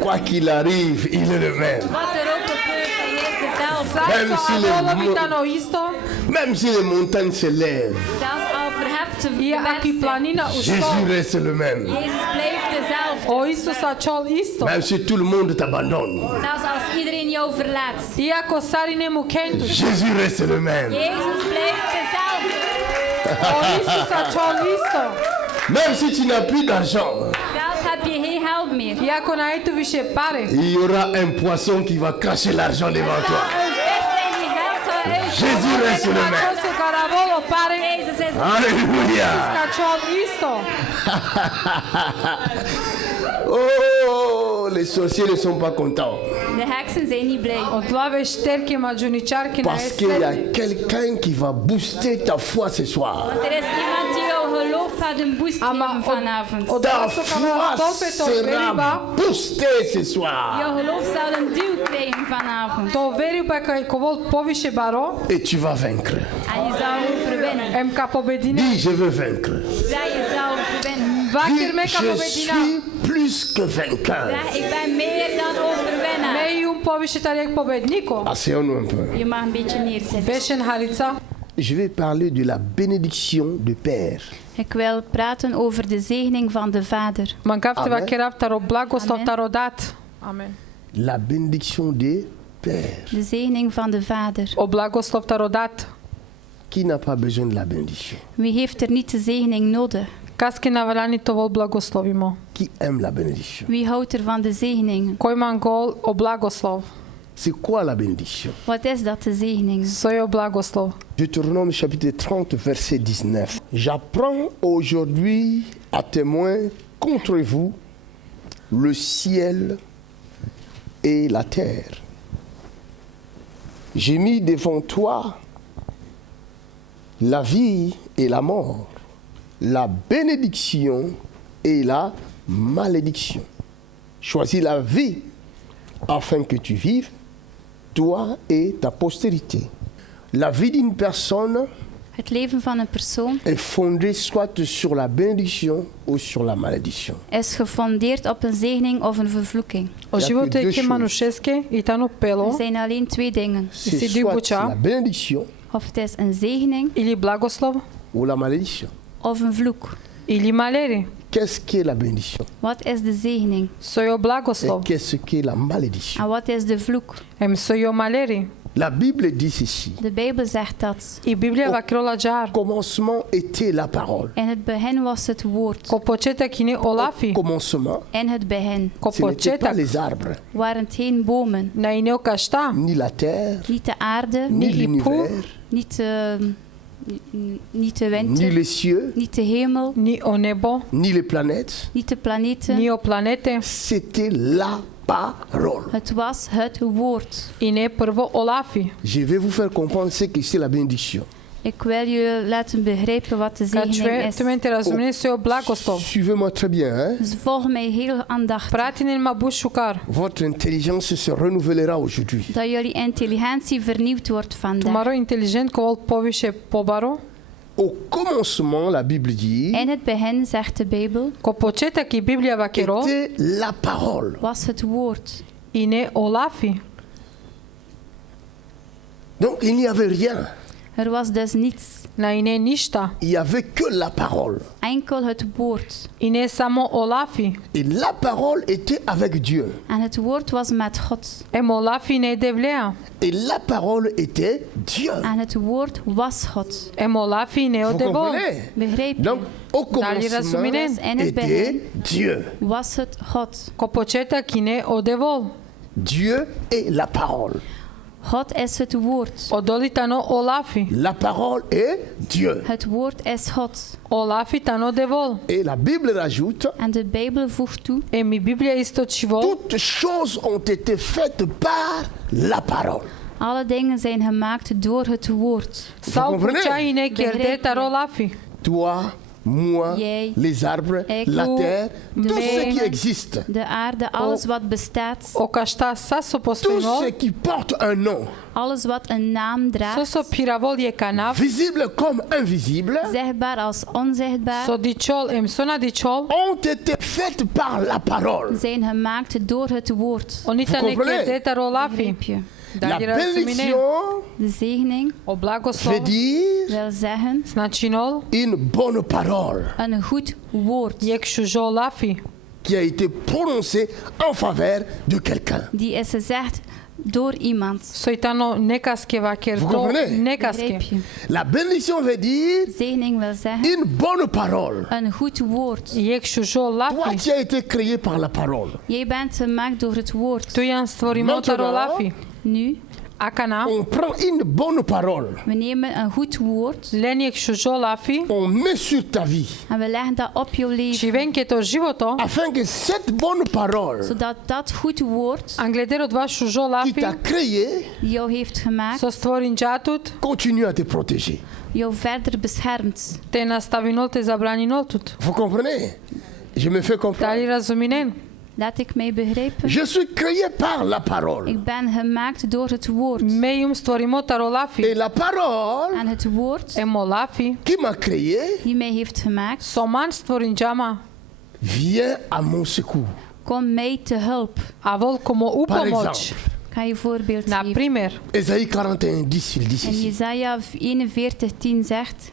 Quoi qu'il arrive, il est le même. Wat er ook gebeurt, hij is dezelfde. Même si les montagnes se lèvent, Zelfs al verheft de Jésus reste le même. Jezus blijft dezelfde. O Isus acel isto. Même si tout le monde t'abandonne, Zelfs als iedereen jou verlaat. Iako stari ne mu kentu. Jésus reste le même. Jezus blijft dezelfde. O Isus acel isto. Même si tu n'as plus d'argent, Zelfs heb je geen geld meer. Iako n-ai tu više pare. il y aura un poisson qui va cracher l'argent devant toi. Een vis in je geld zal uit. Jésus reste le même. Acel se caravolo pare. Jezus is Alléluia. Acel isto. Oh, les sorciers ne sont pas contents. de heksen zijn niet blij. Odlave șterche mađuničarki na Parce qu'il y a eseti. quelqu'un qui va booster ta foi ce soir. Want er is iemand die jouw geloof gaat een boost geven Ama vanavond. od Ta oso kana foi stope to sera veriba. boostée ce soir. Jouw geloof zal een duw krijgen vanavond. To veri pa kaj kovol poviše baro. Et tu vas vaincre. En je zal overwinnen. Em ka pobedine. Dis, je veux vaincre. Zeg, je zal overwinnen. Vakir me Dis, ka je pobedina. suis plus que vainqueur. Zeg, ik ben meer dan overwinnaar. Me i un poviše tarek pobedniko. Asseyons-nous un peu. Je mag een beetje neerzetten. Bešen harica. Je vais parler de la bénédiction du Père. Ik wil praten over de zegening van de Vader. Mankaftiva Amen. kerav taro blagoslov Amen. taro dat. Amen. La bénédiction du Père. De zegening van de Vader. O blagoslov taro dat. Qui n'a pas besoin de la bénédiction? Wie heeft er niet de zegening nodig? Kaski navalani to vol blagoslovimo. Qui aime la bénédiction? Wie houdt er van de zegeningen? Koj man gol o blagoslov. C'est quoi la bénédiction? Wat is dat, de zegening? Sojo blagoslov. Deutéronome chapitre 30 verset 19. J'apprends aujourd'hui à témoin contre vous le ciel et la terre. J'ai mis devant toi la vie et la mort, la bénédiction et la malédiction. Choisis la vie afin que tu vives, toi et ta postérité. La vie d'une personne Het leven van een persoon est fondée soit sur la bénédiction ou sur la malédiction. is gefondeerd op een zegening of een vervloeking. O Ja, životu deux je ke choses. manušeske i tano Er pelo zijn alleen twee dingen. C'est C'est du soit boucha. la bénédiction Of het is een zegening ili blagoslov ou la malédiction. of een vloek. ili maleri. Qu'est-ce qu'est la bénédiction Wat is de zegening? Sojo et blagoslov. qu'est-ce qu'est la malédiction? En wat is de vloek? Em sojo maleri. La Bible dit ceci. De Bijbel zegt dat. I Biblia va krola jar. Au commencement était la parole. In het begin was het woord. Ko početak i ne Au olafi. commencement, In het begin Ko ce n'étaient pas početak les arbres, waren het geen bomen. na i ne okašta. ni la terre, Niet de aarde, ni Ni l'univers, niet de ni winter, les cieux, niet de hemel, Ni o nebo. ni les planètes. niet de planeten. Ni o planete. C'était la parole. Het was het woord. I ne prvo olafi. Je vais vous faire comprendre ce que c'est la bénédiction. Ik wil je laten begrijpen wat de Kad zegening is. tu me razumne sojo blagoslov. Suivez-moi très bien. Hein? Dus volg mij heel aandachtig. Pratinin ma bušukar. Votre intelligence se renouvellera aujourd'hui. Dat jullie intelligentie vernieuwd wordt vandaag. Tumaro inteligent ko vol poviše pobaro. Au commencement, la Bible dit, In het begin, zegt de Bijbel, Ko početak i Biblia va kero. était la parole. was het woord. I ne olafi. Donc il n'y avait rien. Er was dus niets. Na i ne ništa. Il n'y avait que la parole. Enkel het woord. I ne samo olafi. Et la parole était avec Dieu. En het woord was met God. Em olafi ne devlea. Et la parole était Dieu. En het woord was God. Em olafi ne o Vous devol. comprenez? Begrijp je? Donc au Dali commencement razuminen. Dus in het était begin Dieu. was het God. Ko početak i ne o devol. Dieu est la parole. God is het woord. Odoli tano olafi. La parole est Dieu. Het woord is God. Olafi tano devol. Et la Bible rajoute, En de Bijbel voegt toe, Em i Biblia isto čivol. toutes choses ont été faites par la parole. Alle dingen zijn gemaakt door het woord. Sau comprenez? putea ine chierdeta rolafi. Toi, moi, Jij, les arbres, ik, la terre, de tout ce qui bomen, existe, De aarde, alles wat bestaat, O kashta saso tout ce pospenol. qui porte un nom, alles wat een naam draagt, Soso piravol je kanav. visible comme invisible, zichtbaar als onzichtbaar, So diciol emsona diciol. ont été faites par la parole. zijn gemaakt door het woord. Onita Vous ne comprenez? chierdeta rolafi. Begrijp je? La Da gira sumine. bénédiction De zegening O blagoslov. veut dire wil zeggen Značinol. une bonne parole een goed woord. Jek šužolafi. qui a été prononcée en faveur de quelqu'un. Die is gezegd door iemand. Soitano nekaske va Vous kerto. comprenez? Nekaske. Begrijp je? La bénédiction veut dire Zegening wil zeggen une bonne parole. een goed woord. Jek Toi, šužolafi. tu as été créé par la parole. Jij bent gemaakt door het woord. Tu jan stvorimota rolafi. Nu, Akana. On prend une bonne parole, we nemen een goed woord Len jek šužolafi. on met sur ta vie, en we leggen dat op jouw Și leven. ven ke to životo. afin que cette bonne parole Zodat dat goed woord Angledero dva qui šužolafi. t'a créé die jou heeft gemaakt, So stvorin džatut. continue à te protéger. jou verder beschermt. Te nastavinol te zabraninol tut. Vous comprenez? Je me fais Da li comprendre. razuminen. Laat ik mij begrijpen. Je suis créé par la parole. Ik ben gemaakt door het woord. Meium stvorimota rolafi. Et la parole En het woord Emolafi. qui m'a créé die mij heeft gemaakt, Soman stvorin džama. vient à mon secours. komt mij te hulp. Avol como Par upomoć. exemple, Ik ga je voorbeeld Na geven. primer, Ésaïe 41, 10, il dit En ceci. Jesaja 41:10 zegt,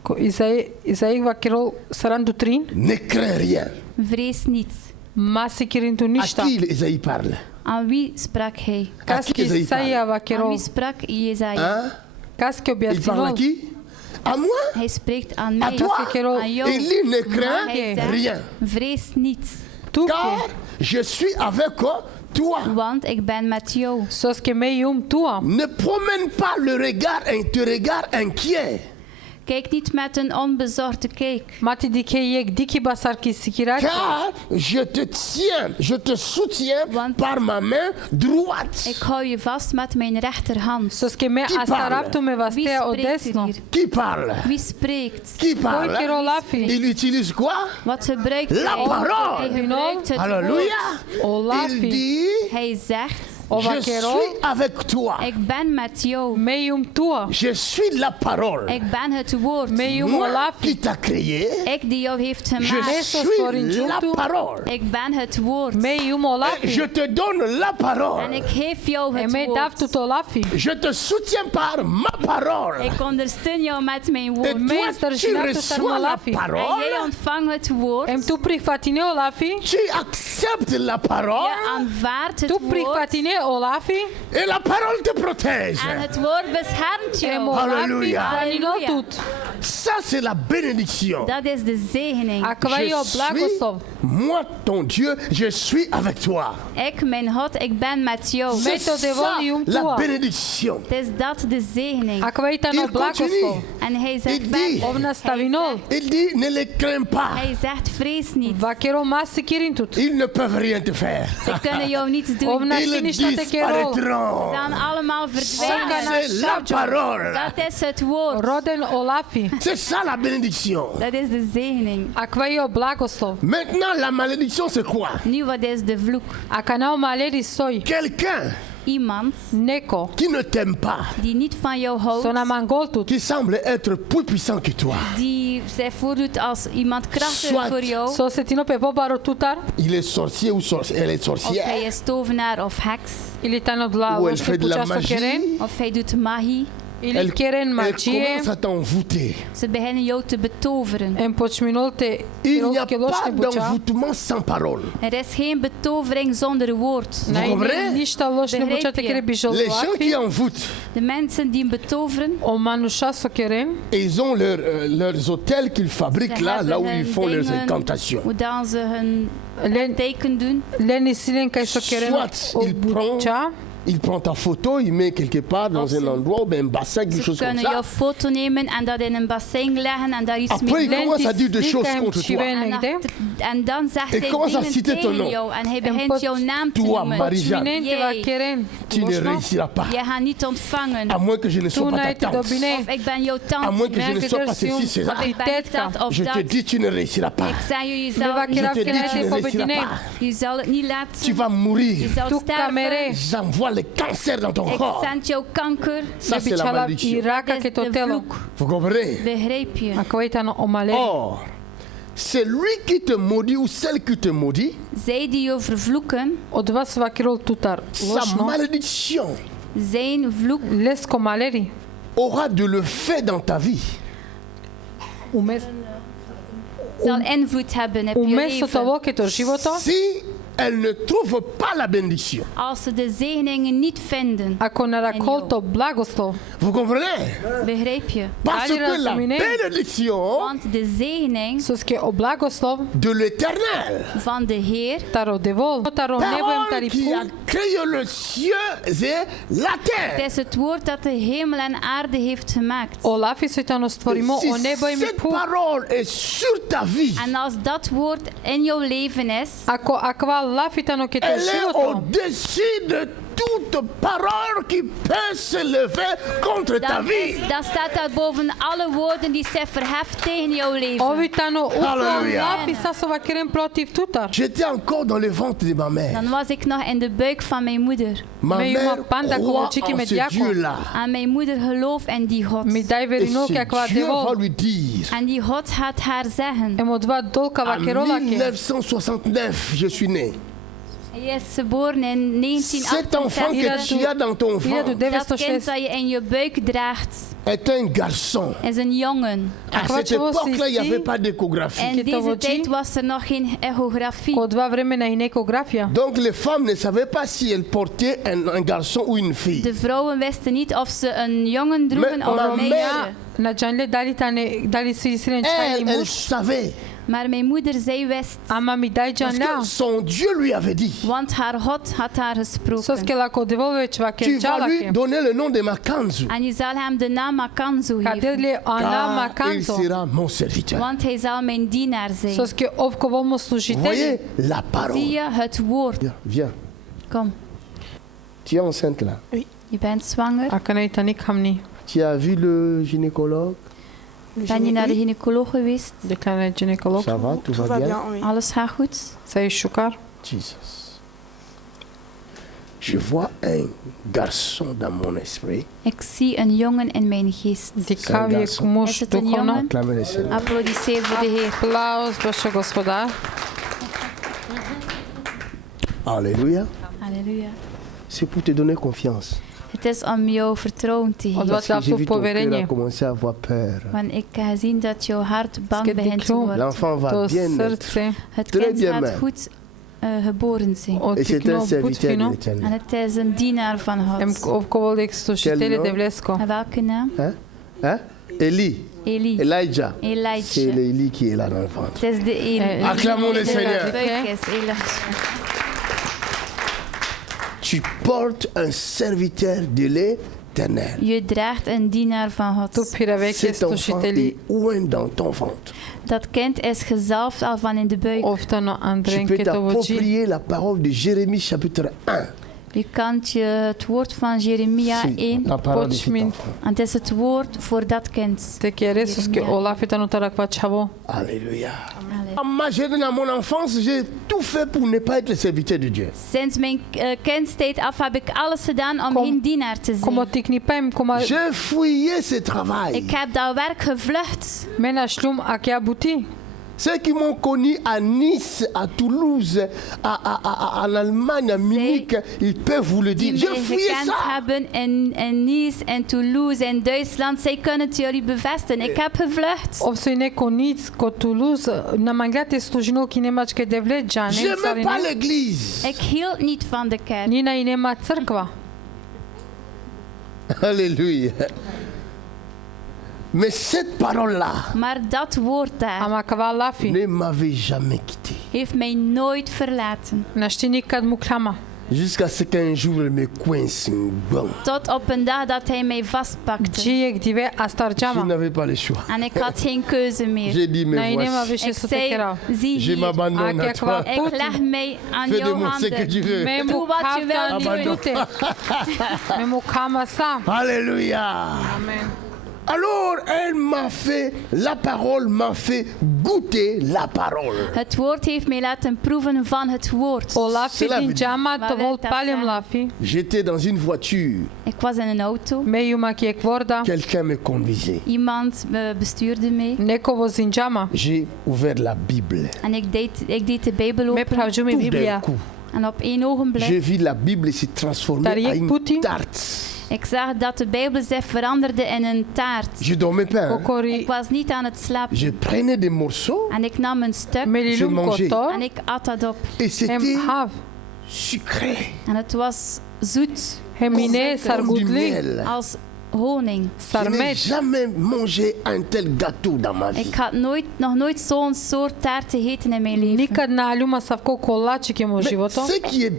Isaí va kerol sarandu trin. Ne crains rien. vrees niet. Masi kirintu À ništa. qui Ésaïe parle? Aan wie sprak hij? À Kaski qui Ésaïe parle? Isaia va Aan kerol. wie sprak Jesaja? Hein? Kaski Il parle à objasnol. qui? À moi? Hij spreekt aan À mij, toi? aan jou. Il dit ne Maar crains hij zegt, rien. vrees niet, Tu Car ke. je suis avec toi. want ik ben met jou. Sos ke meium tua. Ne promène pas le regard, te regard inquiet. Kijk niet met een onbezorgde kijk, Mati dike yek diki basar ki sikiraki. Car je te tiens, je te soutiens Want- par ma main droite. ik hou je vast met mijn rechterhand. Sos ke me Qui astaraptu me Wie vastea o spreekt er desno. hier? Qui parle? Wie spreekt? Qui Voi parle? kerolafi. Il utilise quoi? Wat gebruikt La hij? parole. Hij gebruikt het Alléluia. woord. O Il lafi. dit, Hij zegt, O va je kerol. suis avec toi. ik ben met jou. Meium tua. Je suis la parole. Ik ben het woord. Meium o Moi lafi. qui t'a créé, Ik die jou heeft je gemaakt. Meso suis storin la juntu. parole. Ik ben het woord. Meium o Et lafi. je te donne la En parole. ik geef jou E het me daftu woord. to lafi. Je te soutiens par ma parole. Ik ondersteun jou met mijn Et woord. toi, Meester, tu je laat het reçois allemaal la af, hè. En jij parole. ontvangt het woord. Em tu prihvatine o lafi. Tu acceptes la parole. Je aanvaardt het Tu woord. prihvatine o lafi. Et la parole te protège. En het woord beschermt Em o jou. lafi. Halleluja. Zaninol Halleluja. tut. Ça, c'est la bénédiction. Dat is de zegening. Akvai o blagoslov. moi, ton Dieu, je suis avec toi. Ik, mijn God, ik ben met jou. C'est Meto ça, devonium la tua. bénédiction. Het is dat de zegening. Akvai tano Il continue. blagoslov. En hij Il zegt dit, verder. Ovna stavinol. Il dit, ne les crains pas. Hij zegt vrees niet. Va kero masi kirintut. Ils ne peuvent rien te faire. Ze kunnen jou niets doen. Ovna Ils sinishta te kerol. Ze disparaîtront. gaan allemaal Ça, verdwijnen. c'est la parole. Dat is het woord. Roden o lafi. C'est ça la bénédiction. Dat is de zegening. Akvai o blagoslov. Maintenant, la malédiction, c'est quoi? Nu, wat is de vloek? Akana o maleri soi. Quelqu'un Iemand Neko. qui ne t'aime pas, die niet van jou houdt, Sona mangoltut. qui semble être plus puissant que toi. die zich voordoet als iemand krachtiger Soit- voor jou, So se tino pe poparo tutar. Il est sorcier ou elle est of hij sorcière. is tovenaar of heks, Ili tano dla Ou elle fait de la pucha so keren. magie. of hij doet magie. Ili keren Elle magie. commence à t'envoûter. Ze beginnen jou te betoveren. Em pochminol te Il n'y a keloshne pas bucha. d'envoûtement sans parole. Er is geen betovering zonder woord. Na comprenez? ini ništa lošne Begrijp bucha te je? kere bijol Les gens qui lafi. envoûtent, De mensen die betoveren, O manusha so keren. ils ont leurs hôtels qu'ils fabriquent ze là hebben où ils hun font leurs dingen, incantations. hoe dan ze hun Len teken doen. len isilen kai so keren Soit o il prend bucha. il prend ta photo, il met quelque part dans un endroit ou bien un bassin, quelque Ze chose comme kunnen ça. jouw foto nemen en dat in een bassin leggen en daar iets Après, il mee doen. commence à dire des choses contre toi. En dan zegt Et hij commence à dingen citer ton nom. tegen jou en hij En begint pot- jouw naam te Toi, noemen. Marie-Jeanne, tu ne réussiras pas. Je gaat niet ontvangen. À moins que je ne sois pas ta tante. Of ik ben jouw À moins tante. que je ne sois pas ceci, c'est ça. Of ik ben niet dat of Je te dat. dis, tu ne réussiras pas. Ik zeg je, je Me zal va het niet Je te dis, tu ne réussiras pas. Je zal het niet Tu laten. vas Je mourir. zal sterven. J'envoie le cancer dans ton Ik corps. zend jouw kanker. Ça, c'est la malédiction. Dat is de vloek. Vous comprenez? Begrijp je? Or, c'est lui qui te maudit ou celle qui te maudit, Zij die jou vervloeken, Od vas svaki tutar sa lošno, malédiction zijn vloek lesko maleri, aura de l'effet dans ta vie. zal invloed hebben op je Umesto leven. toho keď to životo, Si elle ne trouve pas la bénédiction. Als ze de zegeningen niet vinden. ako narakol to blagoslov, Vous comprenez? Begrijp je? Parce Allez, que la Rasmine. bénédiction Want de zegening soske o blagoslov, de l'Éternel, van de Heer, taro devol, taro nebo em parole tari qui a pun, créé le ciel et la het terre. is het woord dat de hemel en aarde heeft gemaakt. o lafi se tano stvorimo, Si o nebo im cette pun, parole est sur ta vie, En als dat woord in jouw leven is, ako akva lafi tano keď to elle est životo, au-dessus de toute parole qui peut se lever contre ta vie. dan staat dat boven alle woorden die zich verheft tegen jouw leven. ovi tano uko Halleluja. lafi sasova kerem protiv tutar. J'étais encore dans le ventre de ma mère. Dan was ik nog in de buik van mijn moeder. Ma Mais mère ma panda croit kovochiki en me ce diako. Dieu-là. En mijn moeder gelooft in die God. Mi dai Et verinoke ce akva Dieu va devol, lui dire, En die God gaat haar zeggen. emo dva dolka en vakerolake. 1969, je suis né. Hij is geboren in Cet enfant 1968. que tu as dans ton Ilja do ventre Dat kind 906. dat je in je buik draagt, est un garçon. is een jongen. À Quoi, cette tu vois, époque-là, il n'y ici? avait pas d'échographie. In deze Kitovoji. tijd was er nog geen echografie. Ko dva vremena i nekografija. Donc les femmes ne savaient pas si elles portaient un garçon ou une fille. De vrouwen wisten niet of ze een jongen droegen Maar of mijn een meisje. Na janle dali si siren chai Elle mush. savait. Maar mijn moeder, zij wist. Ama mi dai Parce janla. que son Dieu lui avait dit, Want haar God had haar gesproken. Soske la ko devoveć tu vaker vas lui chalake. donner le nom de Makanzu. En je zal hem de naam Makanzu geven. Kaderle ana Car il makanzo. sera mon serviteur. Want hij zal mijn dienaar zijn. Soske ovko vomo Vous služitelji. voyez la Zie parole. je het woord? Viens, viens. Kom, Tu es enceinte là. je bent zwanger. Ako ne tanik hamni. Tu as vu le gynécologue. Ben je naar de gynaecoloog geweest? De kleine gynecolog. Ça va, tout va bien. oui. Alles gaat goed? Sa je šukar. Jesus. Je vois un garçon dans mon esprit. Ik zie een jongen in mijn geest. Dikav je garçon. muž Is het een duhovno. jongen? Acclamez le Seigneur. Applaudisseer voor de Heer. Aplauz, Bože gospodar. Alléluia. Halleluja. C'est pour te donner confiance. Het is om jou vertrouwen te Od geven. vas Parce que j'ai datu vu ton cœur a poverenje. commencé à avoir peur. Want ik heb gezien dat jouw hart bang Skid begint te diklo. worden. L'enfant va To bien naître. srce Het Très kind bien, gaat mère. goed geboren zijn. Et c'est un otikno serviteur de putvino. En l'Éternel. het is een dienaar van Em God. ovko volik služitelje Quel nom? devlesko. En welke naam? Hein? Hein? Élie. Eli. Elijah. C'est Elijah. l'Élie qui est là dans le ventre. Het is de Eli. Acclamons le Die Seigneur. in de buik is, Elijah. Tu portes un serviteur de l'Éternel. Je draagt een dienaar van Tu God. piraveke Cet enfant est služitelji. oint dans ton ventre. Dat kind is gezalfd al van in de buik. Oftano Tu Andrenke peux to voči. t'approprier la parole de Jérémie chapitre 1. Je kan je het woord van Jeremia Si, 1. la parole de cet Počmin. enfant. En het is het woord voor dat kind. Te kjere soske olafitano tarakva čavo. Alléluia. Halleluja. Dans mon enfance, j'ai tout fait pour ne pas être le serviteur de Dieu. Sinds mijn kindstijd af heb ik alles gedaan om Kom- geen dienaar te Komo zijn. tiknipem, koma J'ai fouillé ce travail. Ik heb dat werk gevlucht. mena šlum akja buti. Ceux qui m'ont connu à Nice, à Toulouse, en Allemagne, à Munich, ils peuvent vous le Die dire. J'ai mij fouillé gekend ça. hebben in Nice, in Toulouse, in Duitsland. Zij kunnen het jullie bevestigen. Ik heb gevlucht. Of se ne konic ko Toulouse, na manglate služino ki nemačke devle džane. J'aimais pas l'église. Ik hield niet van de kerk. Nina i nema crkva. Alléluia. Mais cette parole-là Maar dat woord daar Ama kava lafi. ne m'avait jamais quitté. heeft mij nooit verlaten. Na šti nikad muklama. Jusqu'à ce qu'un jour il me coince. Bon. Tot op een dag dat hij mij vastpakte. Džijek dive Je astarjama. n'avais pas le choix. En ik had geen keuze meer. J'ai dit, mais Na nema voici, više Ik su te zei, kerao. zie je hier, m'abandonne à Ak toi. jak ik leg mij aan Fais de jouw moi ce que tu handen. veux. Me Doe mu wat je kafta wil ni doen. pute. Me mu kama sam. Alléluia. Amen. Alors, elle m'a fait, la parole m'a fait goûter la parole. Het woord heeft mij laten proeven van het woord. O lafi Cela din veut- jama Wat to wil volt dat paljem zeggen? lafi. J'étais dans une voiture. Ik was in een auto. Me juma kijek vorda. Quelqu'un me conduisait. Iemand bestuurde mij. Neko vozin jama. J'ai ouvert la Bible. En ik deed de Bijbel Me open. pravđu mi Tout d'un Biblija. coup, En op één ogenblik, j'ai vu la Bible se transformer Dar en je une puti? tarte. ik zag dat de Bijbel zich veranderde in een taart. Je dormais pas. Hein? Kokori Ik was niet aan het slapen. Je prenais des morceaux En ik nam een stuk melilum Je mangeais. kotor. en ik at dat op. et c'était Hem hav. sucré, En het was zoet Hemine comme du sargudli. miel. als honing. Je n'ai Sarmet. jamais mangé un tel gâteau dans ma vie. Ik had nog nooit zo'n soort taart gegeten in mijn leven. Nikad na ljuma savko kolačik jem u Mais životu. ce qui est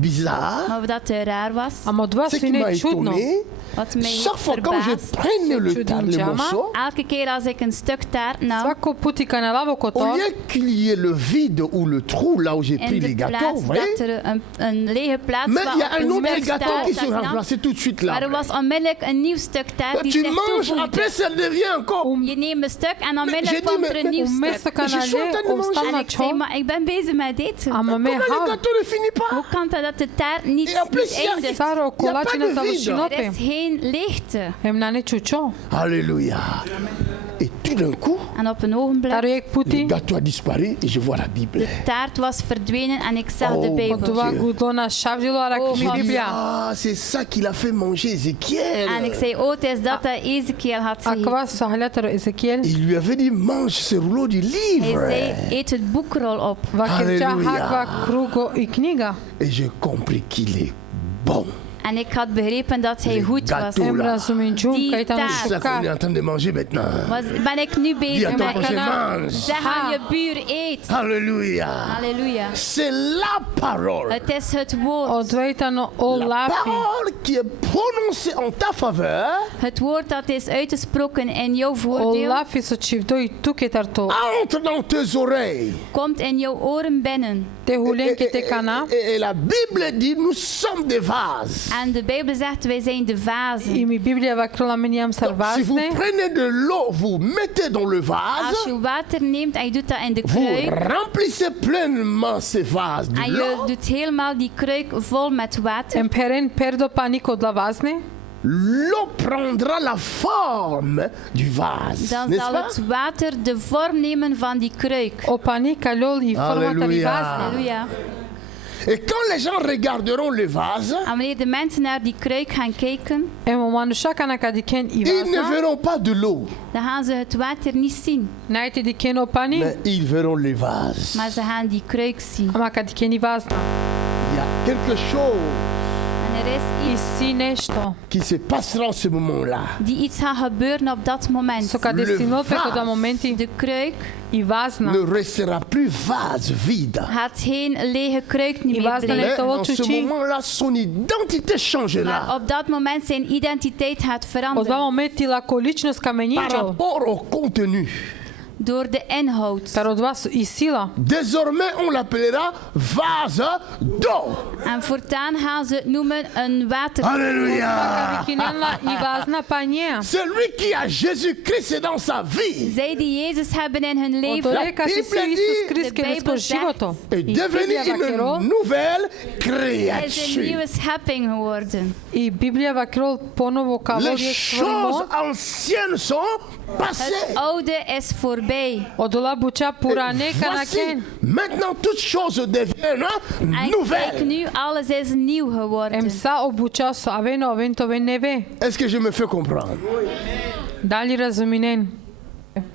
bizarre, Maar dat het raar was, Amo dva ce su qui m'a ne čudno. étonné, wat mij chaque fois quand je verbaast, prenais le Čudin morceau, elke keer als ik een stuk taart nam, Svako puti kad na lavo au kotor, lieu qu'il y ait le vide ou le trou là où j'ai in pris les de gâteaux, plaats vous voyez, dat er een lege plaats mais was il y a op un een autre stuk gâteau taart qui dat se ik nam, remplaçait tout de suite là. maar er was onmiddellijk een nieuw stuk taart Mais die tu zich manges, toevoegde. après ça devient encore. Je neemt een stuk en onmiddellijk j'ai dit, komt er mais- een nieuw u stuk. mesto Je suis en kanale train de ostal En na ik zei, čo, maar ik ben bezig met eten. amo me Comment le hav. gâteau ne finit pas? Hoe kan het dat de taart niet, Et en plus, niet il y a- eindigt? Saro Il y a pas kolačina de vide. završinote. Er is geen leegte. Hem na ne čučo. Alléluia. Et tout d'un coup, En op een ogenblik, Tarujek le puti, gâteau a disparu et je vois la Bible. de taart was verdwenen en ik zag de Oh, Bijbel. odva gudlona šavdilo, a Oh, rak mi man. Biblija. Ah, c'est ça qu'il a fait manger Ézéchiel. En ik zei, oh, het is dat Ezekiel had A gezegd. kva sahljataro Ezekiel, Il lui avait dit, mange ce rouleau du Hij livre. zei, eet het boekrol op. vakirča Halleluja. hakva krugo i knjiga. Et j'ai compris qu'il est bon. En ik had begrepen dat hij Die goed was. gâteau. Hem Oula. razumim džum, Die kaj tam taart. C'est ça qu'on est šuka. en train de manger maintenant. Ben ik nu Dis bezig à ton met prochain, mange. zeg aan je buur, eet. Alléluia. Halleluja. C'est la parole. Het is het woord. Odvejtano o La lafi. parole qui est prononcée en ta faveur Het woord dat is uitgesproken in jouw O voordeel, lafi so čivdo i tuketarto. entre dans tes oreilles. komt in jouw oren binnen. Te hulenki te kana. Et la Bible dit, nous sommes des vases. En de Bijbel zegt, wij zijn de I vazen. mi Biblija vakrila meni jam Si vous sarvazne. prenez de l'eau, vous mettez dans le Als vase, je water neemt en je doet dat in de vous kruik, remplissez pleinement ces vases de en je l'eau, doet helemaal die kruik vol met water, Em peren perdo panik od lavazne. l'eau prendra la forme du vase, dan n'est-ce zal pas? het water de vorm nemen van die kruik. O panik alol i formata Halleluja. livazne. Halleluja. Et quand les gens regarderont le vase, En wanneer de mensen naar die kruik gaan kijken, Em o manusha kana kad i ken i ils ne vazna. verront pas de l'eau, dan gaan ze het water niet zien. Najte di ken o pani. mais ils verront les vases. Maar ze gaan die kruik zien. Ama kad i ken i vazna. Il y a quelque chose En er is I iets si nešto. qui se passera en ce moment-là. die iets gaat gebeuren op dat moment. So kad Le je sinopet vase. od da momenti De kruik i vazna. Ne restera plus vase vide. gaat geen lege kruik niet I meer vas dan blijven. Mais Zo en ce tšuči. moment-là, son identité Maar changera op dat moment zijn identiteit gaat Od dva veranderen. momenti lako ličnost par kameninčo. rapport au contenu. Door de inhoud. Tar od vas i sila. Désormais, on l'appellera vase d'eau. En voortaan gaan ze het noemen een water. Alléluia. Vikinenla i vazna panje. Celui qui a Jésus-Christ dans sa vie Zij die Jezus hebben in hun Od leven, reka si Biblija si di- Isus Krist De kenesko Bijbel zegt- životo. est I devenu Biblija vakero. une nouvelle is een créature. nieuwe schepping geworden. I Biblija vakero ponovo kao Les lijek choses stvorimo. anciennes sont Het passées. oude is voorbij. Od ola buča purane Et kana voici, ken. maintenant toutes choses deviennent En kijk nouvelles. nu, alles is nieuw Em geworden. sa obuča so aveno ovento ven neve. Est-ce que je me fais comprendre? Da li razuminen?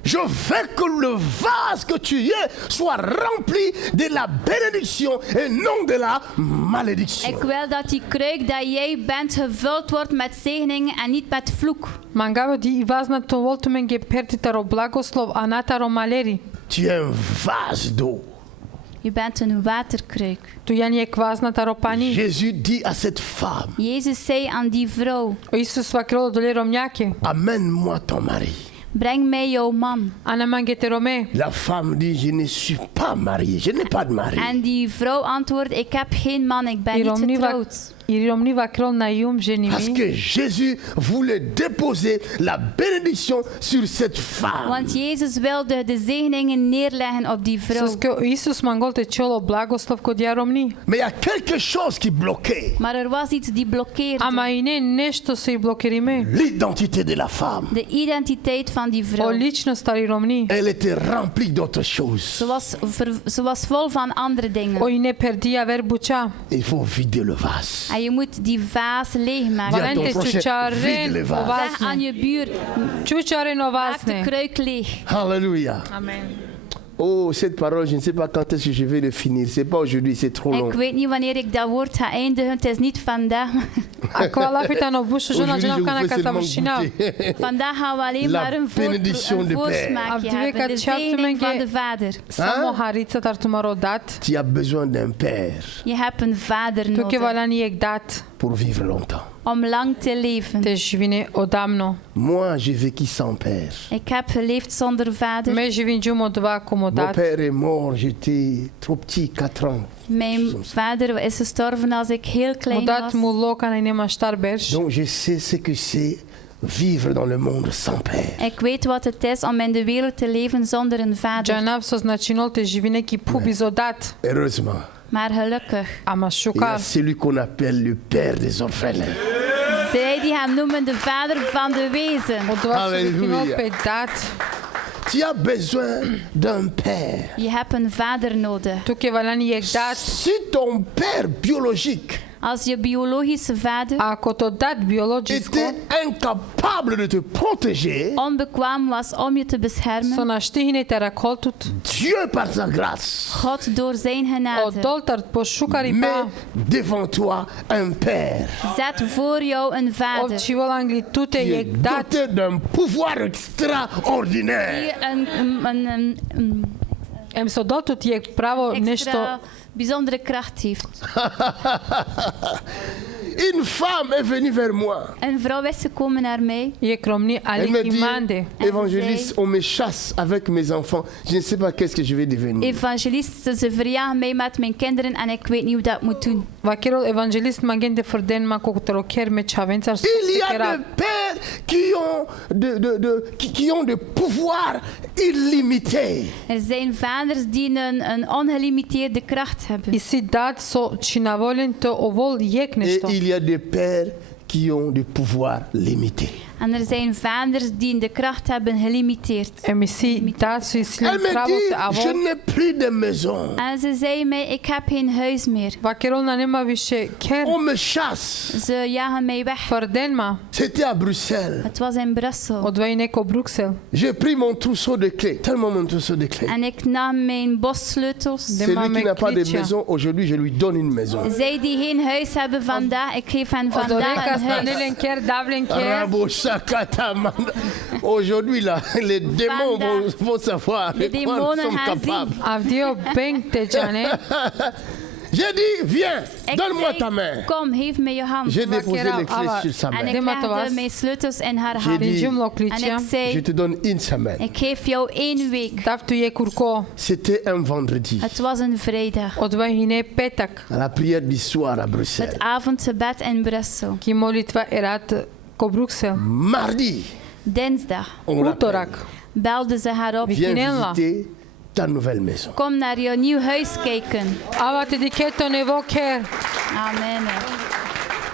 Je veux que le vase que tu es soit rempli de la bénédiction et non de la malédiction. Ik wil dat die kruik dat jij bent gevuld wordt met zegeningen en niet met vloek. Mangava di i vazna to voltu men ge pertitaro blagoslov a nataro maleri. Tu es un vase d'eau. Je bent een waterkruik. Tu je kvázната ропани. Jésus dit à cette femme, Jezus zei aan die vrouw, Исус va крило доле ромњаке. amène-moi ton mari. breng mij jouw man. Ана мангете роме. La femme dit, je ne suis pas mariée, je n'ai pas de mari. En die vrouw antwoordde, ik heb geen man, ik ben И niet ромни va getrouwd. и ромни va крил на јум жени Parce ми. que Jésus voulait déposer la bénédiction sur cette femme. Want Jezus wilde de zegeningen neerleggen op die vrouw. Соско Исус мангол те чело благослов код ја ромни. Mais il y a quelque chose qui bloquait Maar er was iets die blokkeerde. Ама и не нешто се и блокириме. l'identité de la femme. De identiteit van die О vrouw. личноста ри ромни. Elle était remplie d'autres choses. Ze was vol van andere dingen. О и не пердија вер буча. Il faut vider le vase. En je moet die vaas Dis leegmaken. à ton Валенте prochain, vide чучарен le vase. Zeg aan овазне. je buur, Чучарен maak de овазне. kruik leeg. Alléluia. Амен. Oh, cette parole, je ne sais pas quand est-ce que je vais le finir. C'est pas aujourd'hui, c'est trop long. Ik weet niet wanneer ik dat woord ga eindigen. Het is niet vandaag. Ако лафита на бушу жона Aujourd'hui, je джанав vous кана fais каса seulement вушина. goûter. Vandaag gaan we alleen La maar een bénédiction de Père. voorsmaakje Abdwe hebben. De kat chapte zegening van menge- de Vader. Само харица тартумаро дат. Tu as besoin d'un père Je hebt een vader Туке nodig валани ек дат. pour vivre longtemps. om lang te leven. Те живине одамно. Moi, j'ai vécu sans père. Ik heb geleefd zonder vader. Ме живин джумо два комо Mon дат. père est mort, j'étais trop petit, 4 ans. Mijn vader is gestorven als ik heel Му klein дат was. му лока на нема штар берш. Donc, je sais ce que c'est vivre dans le monde sans père. Ik weet wat het is om in de wereld te leven zonder een vader. Джанав со значинол те живине ки пубизо дат. Heureusement, Maar gelukkig. Ама il y a шукар. celui qu'on appelle le père des orphelins. Zij die hem noemen de vader van de wezen. Од два со викинол Алелуја. пе дат. Tu as besoin d'un père. Je hebt een vader nodig. Туке валани ек дат. Si ton père biologique Als je biologische vader Ако то дат биологиско, était incapable de te protéger, onbekwaam was om je te со beschermen, наштихините раколтут, Dieu par sa grâce God door zijn од genade долтарт по шукари па, met devant toi un père zet voor jou een vader овчивол англи туте qui est ек дат, doté d'un pouvoir extraordinaire. die een ем со долтут ек право нешто, extra bijzondere kracht heeft. Une femme est venue vers moi. Een vrouw is gekomen naar mij. ек ромни Elle али me и dit, манде. évangéliste, on me chasse avec mes enfants. Je ne sais pas qu'est-ce que je vais devenir. Evangelist, ze verjagen mij met mijn kinderen en ik weet niet hoe dat moet doen. Вакерол евангелист магенде форден ма колку кер ме чавенцар со Il y a кера. des pères qui ont des pouvoirs illimités. Er zijn vaders die een ongelimiteerde kracht hebben. И си дат со чинаволен то овол ек Et нешто. il y a des pères qui ont des pouvoirs limités. En er zijn vaders die de kracht hebben gelimiteerd. Еми си дат со Elle ислим me право те dit, je авол. n'ai plus de maison. En ze zei mij, ik heb geen huis meer. Вакерол на нема више кер. On me chasse. Ze jagen mij weg. Форден ма, C'était à Bruxelles. Het was in Brussel. одваи неко Бруксел. J'ai pris mon trousseau de clés, tellement mon trousseau de clés. En ik nam mijn bossleutels. Celui qui n'a pas de maison, aujourd'hui, je lui donne une maison. Zij die geen huis hebben vandaag, ik geef hen vandaag Одорека een huis. станелен кер, давлен кер. Rabo Shakatamanda. Aujourd'hui, là, les démons vont savoir Les de quoi nous démons sommes gaan capables. Авдио бенк те джане. J'ai dit, viens, Ik donne-moi zei, ta main. kom, geef me je hand. J'ai déposé Vakera, les clés awa. sur sa En main. ik Demato was. legde mijn sleutels in haar J'ai hand. dit, Дижум En локличја. ik je zei, te donne une semaine. ik geef jou 1 week. Давту е курко. C'était un vendredi, Het was een vrijdag. Одваи не петак. à la prière du soir à Bruxelles. Het avondgebed in Brussel. Ки молитва ерат ко Бруксел. Mardi, Dinsdag on l'appelle. Уторак. belde ze haar op. Wie- Viens Kinella. visiter ta nouvelle maison. Kom naar jouw nieuw huis kijken. Ава те дикето нево кер. Amen.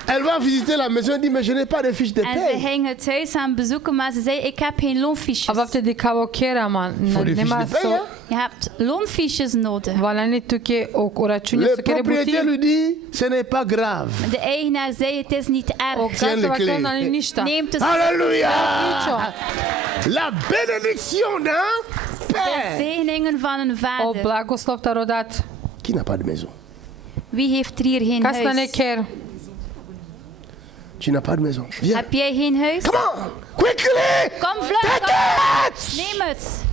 Elle va visiter la maison et dit, mais je n'ai pas de fiche de En ze paie. ging het huis aan bezoeken, maar ze zei, ik heb geen loonfiches. Ава те дикаво кера ман. Faut des fiches Нема de paie, со hein? Je hebt loonfiches nodig. валани туке орачуње Le со кере propriétaire бути. lui dit, ce n'est pas grave. De eigenaar zei, het is niet О erg. Tiens le казва clé. кел на ништа. Neemt de Alléluia! Ичо. La bénédiction d'un père zegeningen van een О vader. благослов та родат. qui n'a pas de maison. Wie heeft er hier geen Кастане huis? кер. Tu n'as pas de maison. Viens. Heb jij geen huis? Come on! Quickly! Kom vlug, Take kom. it! Neem het.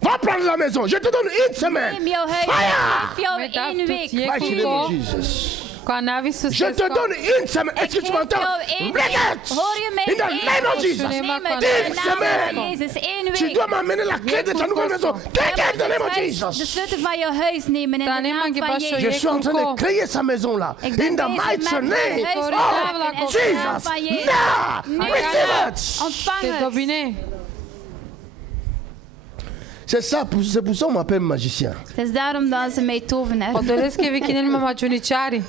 Va prendre la maison. Je te donne une semaine. Neem jouw huis. Fire! Geef jou Met dat 1 doet week. je Mighty goed. name of Jesus. Je te donne une semaine. Est-ce que tu m'entends? Break it! Hoor je mij? In the name of Jesus. Neem het Une in de naam semaine. van Jezus. 1 Tu week. dois m'amener la clé de ta nouvelle maison. Take it in the name of De Jesus. sleutel van jouw huis nemen in de Dan neem naam ik je van pas zo Je Jezus. suis en train de créer sa maison là. Ik ben In the bezig mighty met name mijn huis of te maken in de naam Jesus. van Jezus. Now, Nu, receive it. ontvang Te het. dobine. C'est pour ça qu'on m'appelle magicien. Het is daarom dat ze mij tovenaar. O doresc că vechine numai magiuniciari.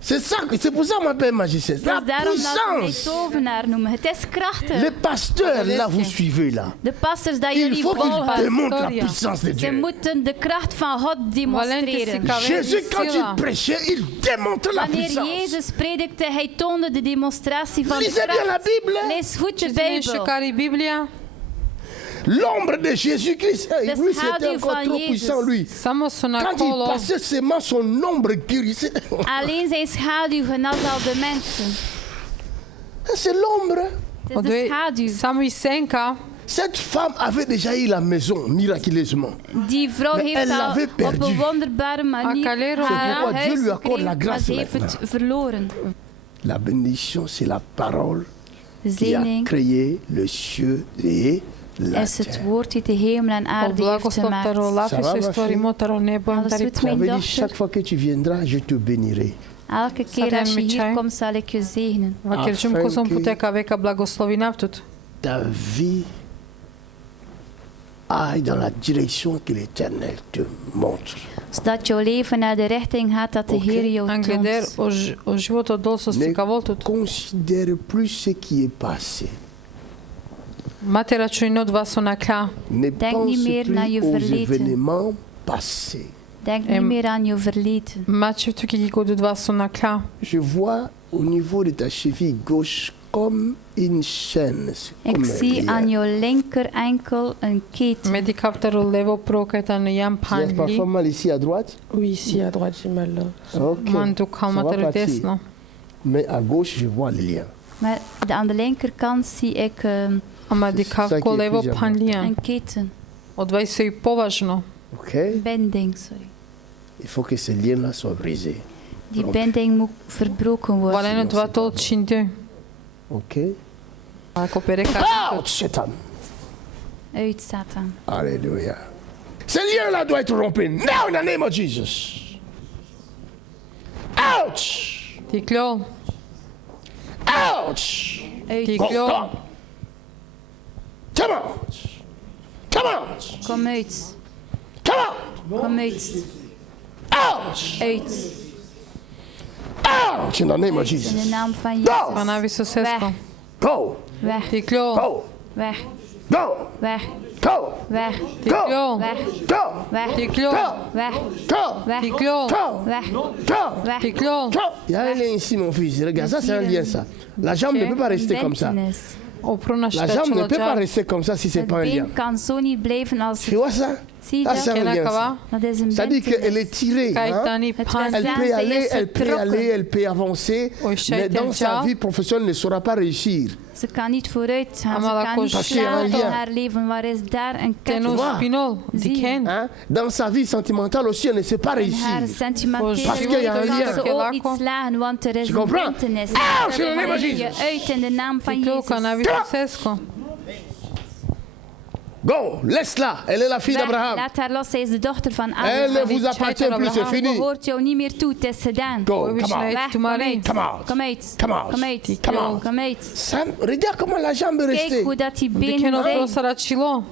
C'est pour ça qu'on m'appelle magicien. Het La is daarom dat ze mij puissance. tovenaar noemen. Het is krachtig. Les pasteurs, là, vous suivez là. De pastors dat Il jullie faut qu'ils volgen, démontrent la Historia. puissance de ze Dieu. moeten de kracht van God demonstreren. Jésus, quand il prêchait, il démontrait la Wanneer puissance. Jezus predikte, hij toonde de demonstratie van de Lisez bien la kracht. Bible. Lees goed de Cine și Bijbel. care Biblia? L'ombre de Jésus-Christ, lui, c'était schaduw encore van trop Jezus. puissant, lui. Samo sunt Quand il acolo. passait seulement son ombre guérissait. Alleen zijn schaduw genas al de mensen. C'est l'ombre. Het is de schaduw. Samo i senka. Cette femme avait déjà eu la maison, miraculeusement. Die vrouw Maar heeft elle al l'avait op perdu. een wonderbare manier Acalero. C'est haar pourquoi Dieu huis lui accorde la gekregen, maar grâce ze heeft het maintenant. verloren. La bénédiction, c'est la parole qui a Zegening créé le ciel et la is het terre. woord die de hemel en O aarde heeft blagoslov taro gemaakt. lafi Ça va, se ma stori fille? motaro nebo Alles dari goed, Ça mijn veut dire dochter? chaque fois que tu viendras, je te bénirai. Elke keer als je hier komt, zal ik je zegenen. Va kerčim ko som putea ca veka blagoslovi naftut. Ta vie aille dans la direction que l'Éternel te montre. Zodat jouw leven naar de richting gaat dat de Oké. Heer jou Am gleder toont. o život od dol so Ne stika voltut. considère plus ce qui est passé. Mate računi od vas ona kla. Ne Denk pense niet meer naar je plus aux verleden. événements passés. Denk niet meer aan je verleden. Mače tu ki god od vas ona kla. Je vois au niveau de ta cheville gauche comme une chaîne. Ik comme un zie lien. aan jouw linker enkel een keten. Medi kaptaro levo proketan jam Tu as parfois panli. mal ici à droite. Oui, ici à droite, j'ai mal là. Ok. Man tu Ça va kalmataro partir. desno. Mais à gauche, je vois le lien. Maar aan de linkerkant zie ik Ama di Sa kako ki je levo pijama. panlijan. een keten. Odvaj se i považno. Ok. Binding, sorry. Il faut que ce lien-là soit brisé. Die Romp. binding moet verbroken worden. Valeno dva tol činde. Ok. Ako pereka. Ouch, Satan. Uit Satan. Alléluia. Ce lien-là doit être rompu. Now in the name of Jesus. Ouch. Ti kljo. Ouch. Uit. Ti Come kljo. on. Come on. Come on. Kom uit. Come on. Kom uit. Ouch. Uit. Ouch. In the name of In de Jesus. naam van Go. Jezus. Pana visosesko. Go. Weg. Ti kljo. Go. Weg. Go. Weg. Go. Weg. Ti Go. kljo. Weg. Go. Weg. Ti kljo. Go. Weg. Go. Weg. Ti kljo. Go. Weg. Go. Weg. Ti kljo. Go. Il y a un lien ici, mon fils. Regarde, ça, c'est un lien, ça. La jambe ne peut pas rester comme ça. Bindenis. Opruna La jambe ne peut pas šta rester comme ça si c'est Het pas un lien. been kan zo niet blijven als Tu het... vois ça? Zie je Ça, c'est dat? un lien. ça. kava. Dat is een C'est-à-dire qu'elle est bindenis. tirée. hein. Kaitani Het pan. was- Elle Zijn peut ze aller, eerst elle peut vertrokken. aller, elle peut avancer. Oei, Mais shaitan dans sa ciao. vie professionnelle, elle ne saura pas réussir. Ze kan niet vooruit gaan. Ze Amala kan niet kost- slagen in Parce que- haar leven. Waar is daar een Tenu ketting? vois? spinol. Zie Di je. ken. Hein? Dans sa vie sentimentale aussi, elle ne sait pas In haar réussir. sentimentele Parce qu'il y a un leven lien. kan ze ook niet slagen, want er is Je een comprends? bindenis. Ah, c'est le We name of brengen je Jesus. uit in de naam van Ti kljo Jezus. kana visosesko. Go, laisse-la. Elle est la fille Weg, d'Abraham. laat haar los, zij is de dochter van Elle ne Abraham. vous appartient plus, c'est fini. Behoort jou niet meer toe, het is gedaan. Go, Oei, come on. Weg, Weg, tu Marie. Come out. Kom uit. Come out. Kom uit. Come out. Kom uit. Sam, regarde comment la jambe est Kijk restée. hoe dat die Di benen ken zijn. opro saracilo.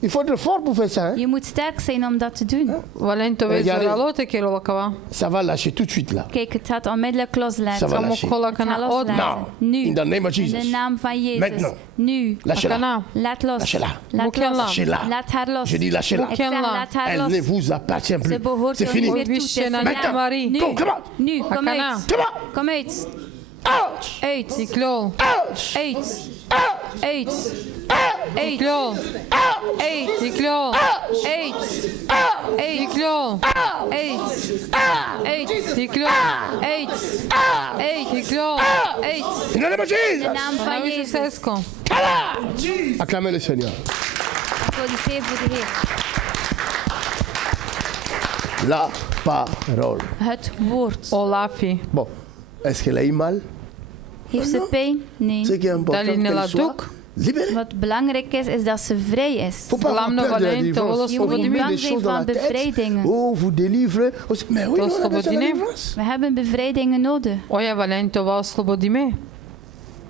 Il faut être fort pour faire ça. Hein? Je moet sterk zijn om dat te doen. Valento Regardez. vezoralo te kero kava. Ça va lâcher tout de suite là. Kijk, het gaat onmiddellijk Ça loslaten. va Samo lâcher. kola Het gaat kana od. loslaten. Now, Nu. in the name of In de Jesus. naam van Jezus. Maintenant. Nu. Lâchez-la. Kana. Laat los. Lâchez-la. Laat Boekjenla. los. Lâchez-la. Laat haar los. Je dis lâchez-la. Ik zeg, Boekjenla. laat haar Elle los. ne vous appartient plus. Ze behoort C'est jou niet fini. meer toe. Het is Maintenant. gedaan. Marie. Nu. Go, come out. Nu. Kom Akana. uit. Come on. Kom uit. Ouch. Uit. Ti kljo. Ouch. Uit. Ouch. Uit. Ti Uit. kljo. Uit. Ti kljo. Uit. Ti Uit. kljo. Uit. Uit. Ti kljo. Uit. Ti Uit. Klon. Uit. In the name of In de Jesus. naam van Nawi Jezus. Susesko. Acclamez le Seigneur. Applaudisseer voor de Heer. La parole. Het woord. Olafi. Bon, est-ce qu'elle a eu mal? Heeft ze pijn? Nee. Ce qui est important, Dali ne la qu'elle soit duk. libérée. Wat belangrijk is dat ze vrij is. Faut pas avoir Lamno peur de la valente, délivrance. olos Je On moet vous niet met bang des zijn choses dans la van tête. bevrijdingen. Oh, vous délivre. Mais oui, Dat on a besoin de slobodine. délivrance. We hebben bevrijdingen nodig. Oja valente ova oslobodi me.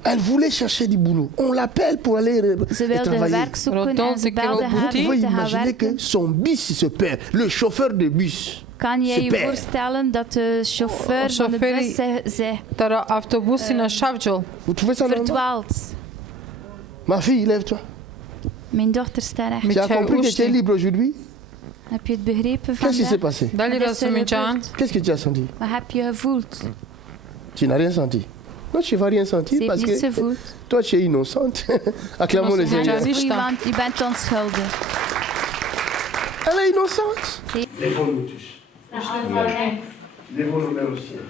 Elle voulait chercher du boulot. On l'appelle pour aller Ze wilde travailler. werk zoeken Roton, en ze ze belde kilo haar Vous om pouvez te gaan imaginer que werken. son bus se perd. Le chauffeur de bus. Kan jij je Super. voorstellen dat de chauffeur van de chauffeur- bus ze Tara autobusi na shavjol. Vous trouvez ça normal? verdwaalt? Ma fille, lève-toi. Mijn dochter staat recht. Met Tu as jouw compris que tu es oesting. libre aujourd'hui? Heb je het begrepen Qu'est-ce qui s'est vandaag? passé? Dali Wat is er razumijaan. gebeurd? Qu'est-ce que tu as senti? Wat heb je gevoeld? Tu n'as rien senti. Non, tu ne vas rien Ze sentir heeft parce niets que gevoeld. toi, tu es innocente. Acclamons le Innocent. Seigneur. Ja, Oei, niet staan. want je bent onschuldig. Elle est innocente. Zie- Lèvons-nous tous. Lèvons nos mains au ciel.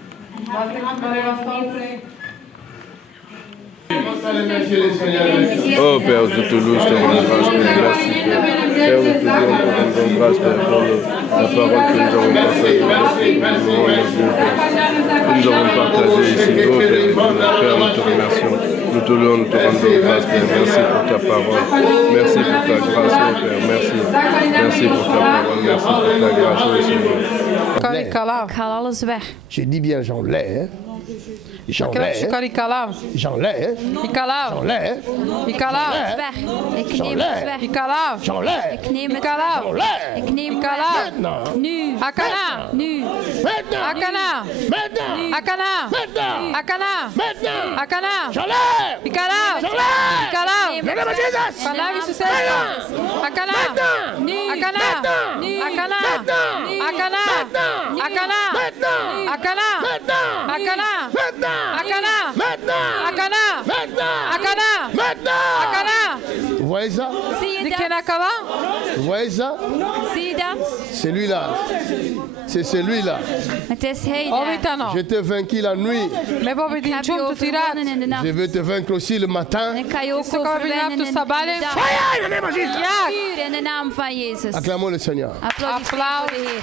Oh Père de Toulouse, je te rends grâce, Père, merci Père. Père de Toulouse, on te rend grâce, Père, pour la parole que nous avons partagée, merci pour le moment, mon Dieu, Père, que nous avons partagé ici. Oh Père, nous te remercions. Nous te louons, nous te rendons grâce, Père. Merci pour ta parole. Merci pour ta grâce, oh Père. Merci. Merci pour ta parole. Merci pour ta grâce, oh Seigneur. Karikalav. Ik haal alles weg. Je dis bien, j'en l'ai. Hein. J'en Kruis l'ai. Hein. karikalav. J'en l'ai. Hein. Ikalav. J'en l'ai. Hein. Ikalav. Weg. Ik neem het weg. Ikalav. J'en l'ai. Ik neem het Ikalav. J'en weg. l'ai. Ik neem het Ikalav. weg. Maintenant. Nu. Akana. Nu. Maintenant. Akana. Maintenant. Akana. Maintenant. Akana. Maintenant. Akana. J'en l'ai. Ikalav. J'en l'ai. Ikalav. In the name of Jesus. Kanavi Susesko. Akana. Maintenant. Nu. Akana. Maintenant. Akana. Maintenant. Akana. Maintenant. Akana. Maintenant. Akana. Maintenant. Akana. Maintenant. Akana. Maintenant. Akana. Maintenant. Akana. Maintenant. Akana. Vous voyez ça? Zie je dat? Dikenakava. Vous voyez ça? Zie je dat? C'est lui-là. C'est celui-là. Het is hij daar. Ovitano. Je t'ai vaincu la nuit. Me bobi Ik din heb je chum tu tirat. overwonnen in de nacht. Je vais te vaincre aussi le matin. Ik ga je ook Is er overwinnen kabinat in tu de sabale? dag. Fire in the name of Jesus. Ja. Vuur in de naam van Jezus. Acclamons le Seigneur. Applaudisseer Applaus. voor de Heer.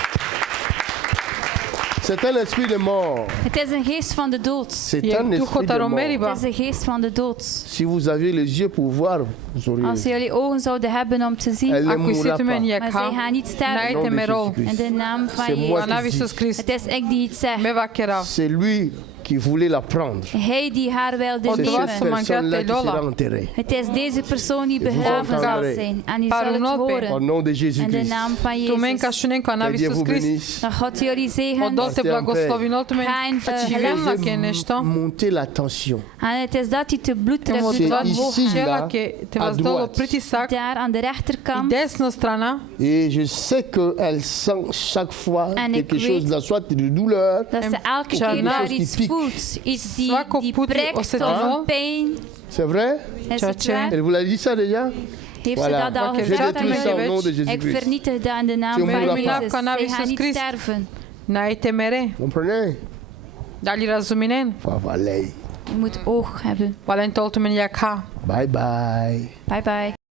C'est un esprit de mort. Het is een geest van de dood. C'est Je un esprit tuchot de mort. aromeriba. Het is een geest van de dood. Si vous aviez les yeux pour voir, vous auriez. Als jullie ogen zouden hebben om te zien, Elle ne Aku mourra isitu men pas. maar zij yakha. gaan niet sterven. Naite Nom de mero. In Jésus-Christ. de naam van C'est moi Jezus. Anavi qui Isus dis. Christ. Het is ik die het zeg. Me vakera. C'est lui qui voulait la prendre. Hij die haar wilde C'est Odwa cette se nemen. personne-là qui Dola. sera enterrée. Het is deze persoon die vous begraven zal entendrez. zijn. En u zal het Parunope. Au horen. nom de In de Jésus-Christ. naam van Tu men Jezus. kashunen ko Que Anavi Dieu Isus vous Christ. bénisse. Dat God jullie zegent. Odol te blagoslovinol tu men. Ga in Chivem geluk. la ke nešto. Monter la tension. En het is dat hij te bloeddruk Temo doet C'est tot omhoog ici, gaan. chela là, ke te à vas dolo droite. pritisak. Daar aan de I rechterkant. desno strana. Et je sais qu'elle sent chaque fois En ik quelque chose, weet- là, soit de douleur. Dat ze elke keer Quelque daar chose qui iets pique. voelt. Iets die Svako put prikt osjetimo. of pijn. C'est vrai? Is het Tja, waar? Elle vous l'a dit ça déjà? Heeft Voilà. ze dat al Oké, Je dat gezegd détruis aan ça au jullie? nom de Ik Jésus-Christ. vernietig dat in de naam Tu van mourras pas. Jezus. Kan naar Zij gaan Jezus niet Christ. sterven. Naite mere. Comprenez? Dali razuminen. Faut avoir l'œil. Je moet oog hebben. Walentol tu men yakha. Bye bye. Bye bye.